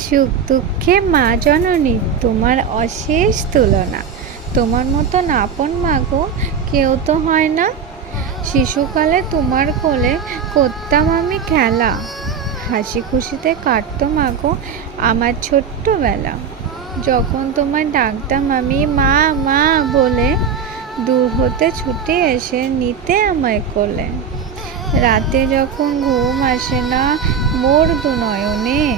সুখ দুঃখে মা জননী, তোমার অশেষ তুলনা। তোমার মতন আপন মাগো কেউ তো হয় না। শিশুকালে তোমার কোলে করতাম আমি খেলা। হাসি খুশিতে কাটতো মাগো আমার ছোট্টবেলা। যখন তোমায় ডাকতাম আমি, মা মা বলে দূর হতে ছুটে এসে নিতে আমায় কোলে। রাতে যখন ঘুম আসে না, মোর দু নয়নে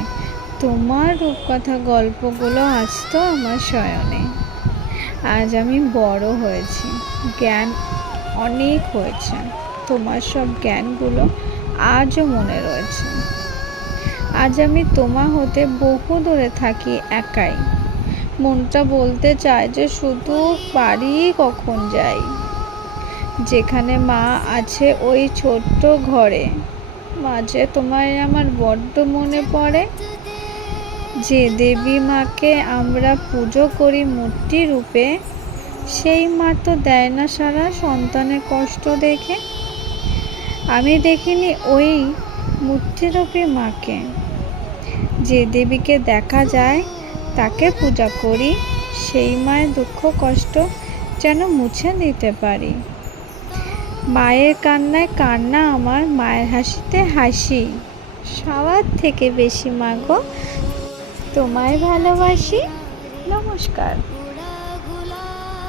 তোমার রূপকথা গল্পগুলো আসতো আমার শয়নে। আজ আমি বড় হয়েছি, জ্ঞান অনেক হয়েছে, তোমার সব জ্ঞানগুলো আজও মনে রয়েছে। আজ আমি তোমা হতে বহু দূরে থাকি একাই। মনটা বলতে চায় যে শুধু বাড়ি কখন যাই? যেখানে মা আছে ওই ছোট্ট ঘরে, মাঝে তোমায় আমার বড্ড মনে পড়ে যে দেবী মাকে আমরা পুজো করি মূর্তি রূপে, সেই মা তো দেয় না সারা সন্তানের কষ্ট দেখে। আমি দেখিনি ওই মূর্তিরূপী মাকে। যে দেবীকে দেখা যায়, তাকে পূজা করি, সেই মায়ের দুঃখ কষ্ট যেন মুছে দিতে পারি। মায়ের কান্নায় কান্না আমার, মায়ের হাসিতে হাসি। সবার থেকে বেশি মাগো তোমায় ভালোবাসি। নমস্কার।